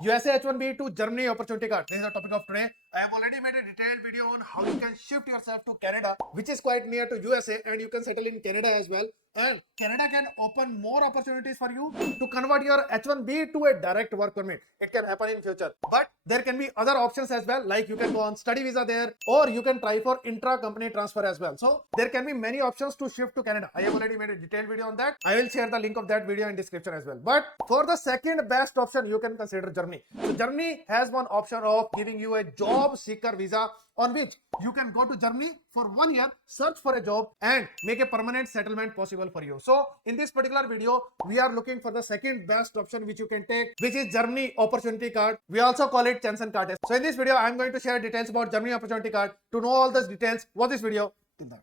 USA H1B to Germany opportunity card. This is the topic of today. I have already made a detailed video on how you can shift yourself to Canada, which is quite near to USA, and you can settle in Canada as well. And Canada can open more opportunities for you to convert your H1B to a direct work permit. It can happen in future. But there can be other options as well, like you can go on study visa there, or you can try for intra-company transfer as well. So there can be many options to shift to Canada. I have already made a detailed video on that. I will share the link of that video in description as well. But for the second best option, you can consider Germany. So Germany has one option of giving you a job seeker visa, on which you can go to Germany for 1 year, search for a job and make a permanent settlement possible for you. So in this particular video, we are looking for the second best option which you can take, which is Germany opportunity card. We also call it Chanson card. So in this video, I am going to share details about Germany opportunity card. To know all these details, watch this video till then.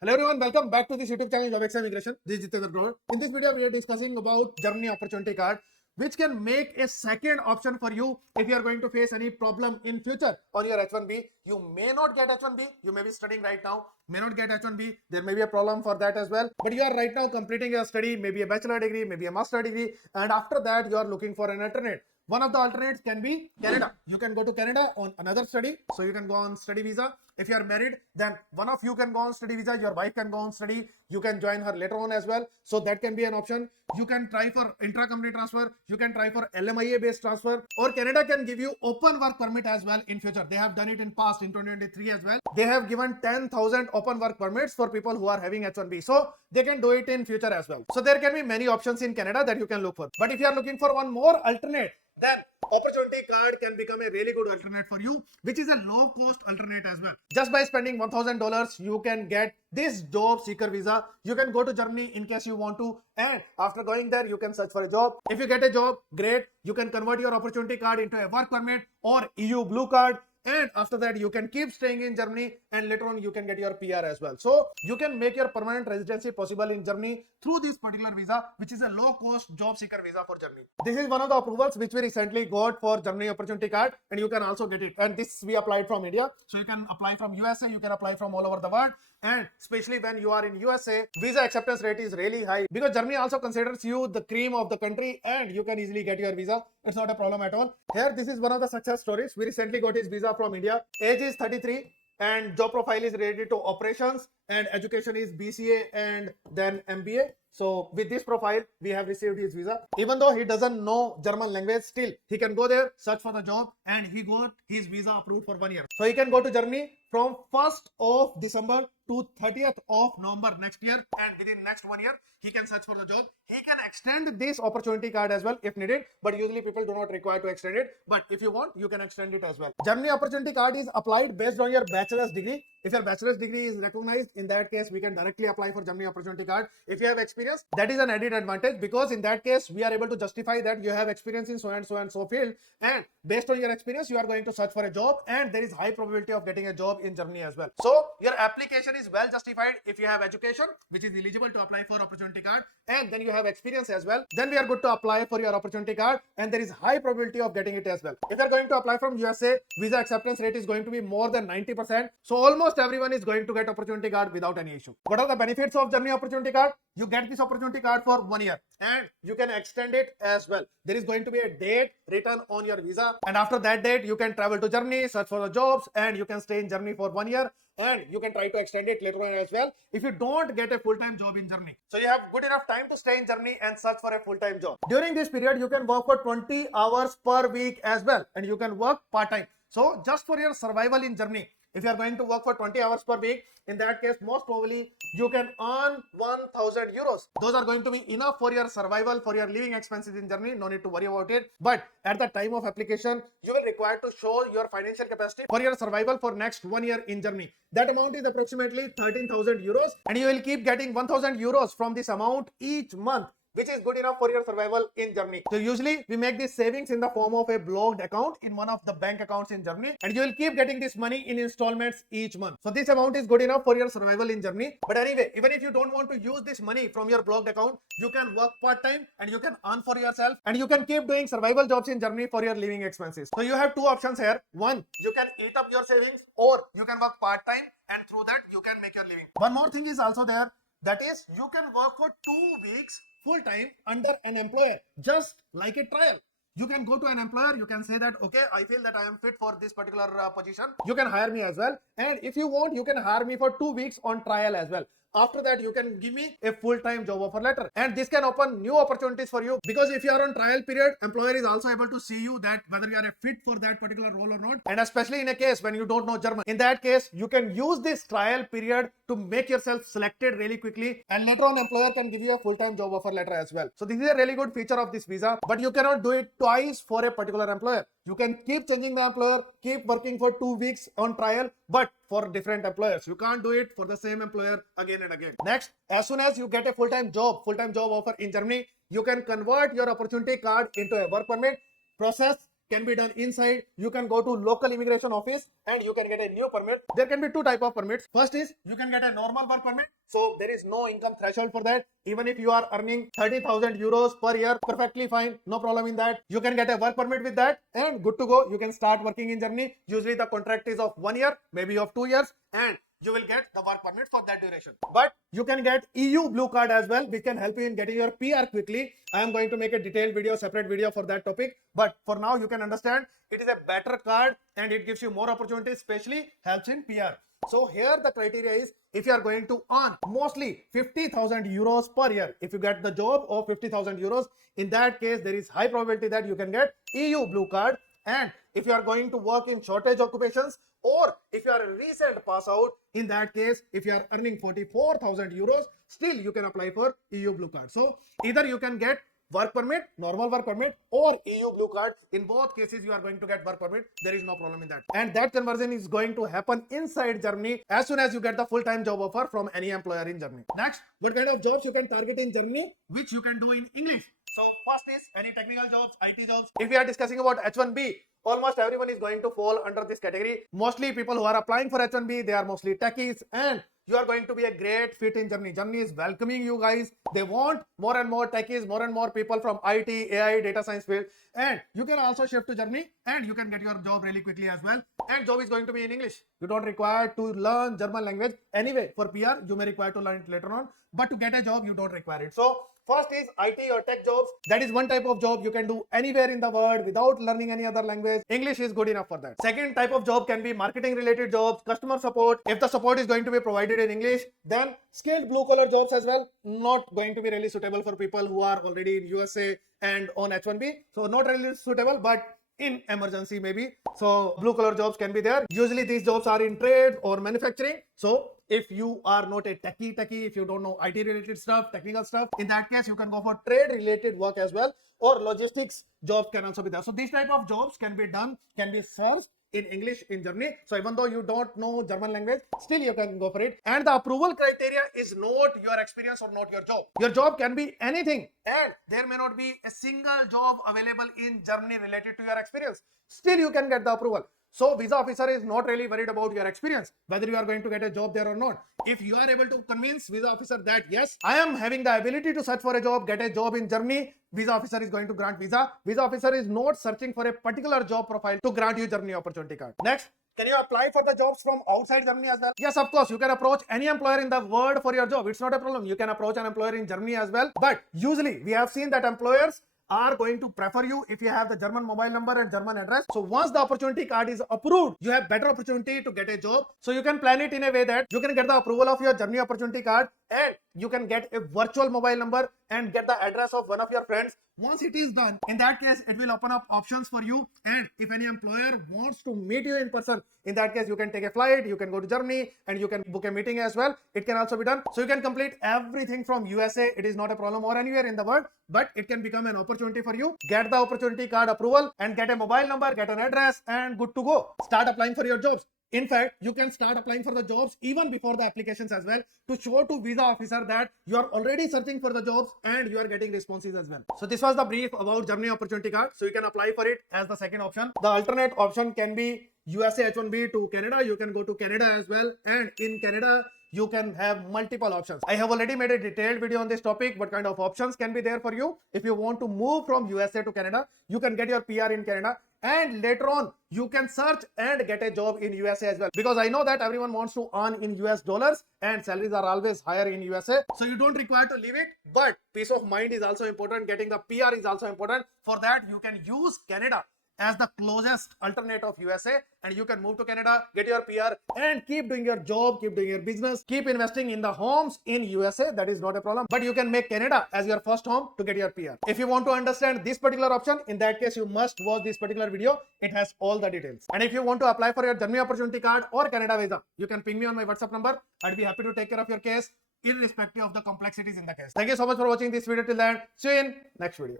Hello everyone, welcome back to this YouTube channel Globexa Immigration. This is Jitendra. In this video, we are discussing about Germany opportunity card, which can make a second option for you if you are going to face any problem in future on your H1B. You may not get H1B, you may be studying right now, may not get H1B, there may be a problem for that as well. But you are right now completing your study, maybe a bachelor degree, maybe a master degree, and after that you are looking for an alternate. One of the alternates can be Canada. You can go to Canada on another study. So you can go on study visa. If you are married, then one of you can go on study visa. Your wife can go on study. You can join her later on as well. So that can be an option. You can try for intra-company transfer. You can try for LMIA based transfer. Or Canada can give you open work permit as well in future. They have done it in past in 2023 as well. They have given 10,000 open work permits for people who are having H1B. So they can do it in future as well. So there can be many options in Canada that you can look for. But if you are looking for one more alternate, then opportunity card can become a really good alternate for you, which is a low cost alternate as well. Just by spending $1,000, you can get this job seeker visa. You can go to Germany in case you want to, and after going there, you can search for a job. If you get a job, great. You can convert your opportunity card into a work permit or EU blue card. And after that, you can keep staying in Germany, and later on you can get your PR as well. So you can make your permanent residency possible in Germany through this particular visa, which is a low cost job seeker visa for Germany. This is one of the approvals which we recently got for Germany opportunity card, and you can also get it. And this we applied from India. So you can apply from USA, you can apply from all over the world. And especially when you are in USA, visa acceptance rate is really high because Germany also considers you the cream of the country, and you can easily get your visa. It's not a problem at all. Here, this is one of the success stories. We recently got his visa from India. Age is 33 and job profile is related to operations, and education is BCA and then MBA. So with this profile, we have received his visa. Even though he doesn't know German language, still he can go there, search for the job, and he got his visa approved for 1 year. So he can go to Germany from 1st of December to 30th of November next year, and within next 1 year, he can search for the job. He can extend this opportunity card as well if needed, but usually people do not require to extend it. But if you want, you can extend it as well. Germany opportunity card is applied based on your bachelor's degree. If your bachelor's degree is recognized, in that case, we can directly apply for Germany opportunity card. If you have experience, that is an added advantage, because in that case, we are able to justify that you have experience in so and so and so field, and based on your experience, you are going to search for a job, and there is high probability of getting a job in Germany as well. So your application is well justified if you have education, which is eligible to apply for opportunity card, and then you have experience as well. Then we are good to apply for your opportunity card, and there is high probability of getting it as well. If you are going to apply from USA, visa acceptance rate is going to be more than 90%. So almost everyone is going to get opportunity card without any issue. What are the benefits of Germany opportunity card? You get this opportunity card for 1 year, and you can extend it as well. There is going to be a date written on your visa, and after that date, you can travel to Germany, search for the jobs, and you can stay in Germany for 1 year, and you can try to extend it later on as well if you don't get a full-time job in Germany. So you have good enough time to stay in Germany and search for a full-time job. During this period, you can work for 20 hours per week as well, and you can work part-time. So just for your survival in Germany, if you are going to work for 20 hours per week, in that case, most probably you can earn 1,000 euros. Those are going to be enough for your survival, for your living expenses in Germany. No need to worry about it. But at the time of application, you will require to show your financial capacity for your survival for next 1 year in Germany. That amount is approximately 13,000 euros, and you will keep getting 1,000 euros from this amount each month, which is good enough for your survival in Germany. So usually we make these savings in the form of a blocked account in one of the bank accounts in Germany, and you will keep getting this money in installments each month. So this amount is good enough for your survival in Germany. But anyway, even if you don't want to use this money from your blocked account, you can work part-time and you can earn for yourself, and you can keep doing survival jobs in Germany for your living expenses. So you have two options here. One, you can eat up your savings, or you can work part-time, and through that you can make your living. One more thing is also there. That is, you can work for 2 weeks full time under an employer, just like a trial. You can go to an employer, you can say that, okay, I feel that I am fit for this particular position. You can hire me as well. And if you want, you can hire me for 2 weeks on trial as well. After that, you can give me a full-time job offer letter. And this can open new opportunities for you, because if you are on trial period, employer is also able to see you that whether you are a fit for that particular role or not. And especially in a case when you don't know German, in that case, you can use this trial period to make yourself selected really quickly. And later on, employer can give you a full-time job offer letter as well. So this is a really good feature of this visa, but you cannot do it twice for a particular employer. You can keep changing the employer, keep working for 2 weeks on trial, but for different employers. You can't do it for the same employer again and again. Next, as soon as you get a full-time job offer in Germany, you can convert your opportunity card into a work permit. Process can be done inside. You can go to local immigration office and you can get a new permit. There can be 2 types of permits. First is you can get a normal work permit. So there is no income threshold for that. Even if you are earning 30,000 euros per year, perfectly fine, no problem in that. You can get a work permit with that and good to go. You can start working in Germany. Usually the contract is of 1 year, maybe of 2 years, and you will get the work permit for that duration. But you can get EU blue card as well, which can help you in getting your PR quickly. I am going to make a detailed video, separate video for that topic. But for now, you can understand it is a better card and it gives you more opportunities, especially helps in PR. So here the criteria is, if you are going to earn mostly 50,000 euros per year, if you get the job of 50,000 euros, in that case, there is high probability that you can get EU blue card. And if you are going to work in shortage occupations, or if you are a recent pass out, in that case, if you are earning 44,000 euros, still you can apply for EU blue card. So either you can get work permit, normal work permit, or EU blue card. In both cases, you are going to get work permit. There is no problem in that. And that conversion is going to happen inside Germany as soon as you get the full-time job offer from any employer in Germany. Next, what kind of jobs you can target in Germany, which you can do in English? So first is any technical jobs, IT jobs. If we are discussing about H1B, almost everyone is going to fall under this category. Mostly people who are applying for H1B, they are mostly techies, and you are going to be a great fit in Germany. Germany is welcoming you guys. They want more and more techies, more and more people from IT, AI, data science field. And you can also shift to Germany and you can get your job really quickly as well. And job is going to be in English. You don't require to learn German language. Anyway, for PR, you may require to learn it later on. But to get a job, you don't require it. So first is IT or tech jobs. That is one type of job you can do anywhere in the world without learning any other language. English is good enough for that. Second type of job can be marketing related jobs, customer support. If the support is going to be provided in English, then skilled blue collar jobs as well, not going to be really suitable for people who are already in USA and on H1B. So not really suitable, but in emergency maybe. So blue collar jobs can be there. Usually these jobs are in trade or manufacturing. So if you are not a techie, if you don't know IT related stuff, technical stuff, in that case you can go for trade related work as well, or logistics jobs can also be there. So these type of jobs can be done, can be sourced in English in Germany. So even though you don't know German language, still you can go for it. And the approval criteria is not your experience or not your job. Your job can be anything, and there may not be a single job available in Germany related to your experience. Still you can get the approval. So visa officer is not really worried about your experience, whether you are going to get a job there or not. If you are able to convince visa officer that yes, I am having the ability to search for a job, get a job in Germany, visa officer is going to grant visa. Visa officer is not searching for a particular job profile to grant you Germany opportunity card. Next, can you apply for the jobs from outside Germany as well? Yes, of course, you can approach any employer in the world for your job. It's not a problem. You can approach an employer in Germany as well. But usually we have seen that employers are going to prefer you if you have the German mobile number and German address. So once the opportunity card is approved, you have better opportunity to get a job. So you can plan it in a way that you can get the approval of your Germany opportunity card and you can get a virtual mobile number and get the address of one of your friends. Once it is done, in that case, it will open up options for you. And if any employer wants to meet you in person, in that case, you can take a flight, you can go to Germany and you can book a meeting as well. It can also be done. So you can complete everything from USA. It is not a problem, or anywhere in the world, but it can become an opportunity for you. Get the opportunity card approval and get a mobile number, get an address, and good to go. Start applying for your jobs. In fact, you can start applying for the jobs even before the applications as well, to show to visa officer that you are already searching for the jobs and you are getting responses as well. So this was the brief about Germany opportunity card. So you can apply for it as the second option. The alternate option can be USA H1B to Canada. You can go to Canada as well, and in Canada you can have multiple options. I have already made a detailed video on this topic. What kind of options can be there for you if you want to move from USA to Canada. You can get your PR in Canada. and later on you can search and get a job in USA as well, because I know that everyone wants to earn in US dollars and salaries are always higher in USA, so you don't require to leave it. But peace of mind is also important, getting the PR is also important. For that you can use Canada as the closest alternate of USA, and you can move to Canada, get your PR, and keep doing your job, keep doing your business, keep investing in the homes in USA. That is not a problem, but you can make Canada as your first home to get your PR. If you want to understand this particular option, in that case you must watch this particular video. It has all the details. And if you want to apply for your Germany opportunity card or Canada visa, you can ping me on my WhatsApp number. I'd be happy to take care of your case irrespective of the complexities in the case. Thank you so much for watching this video till the end. See you in next video.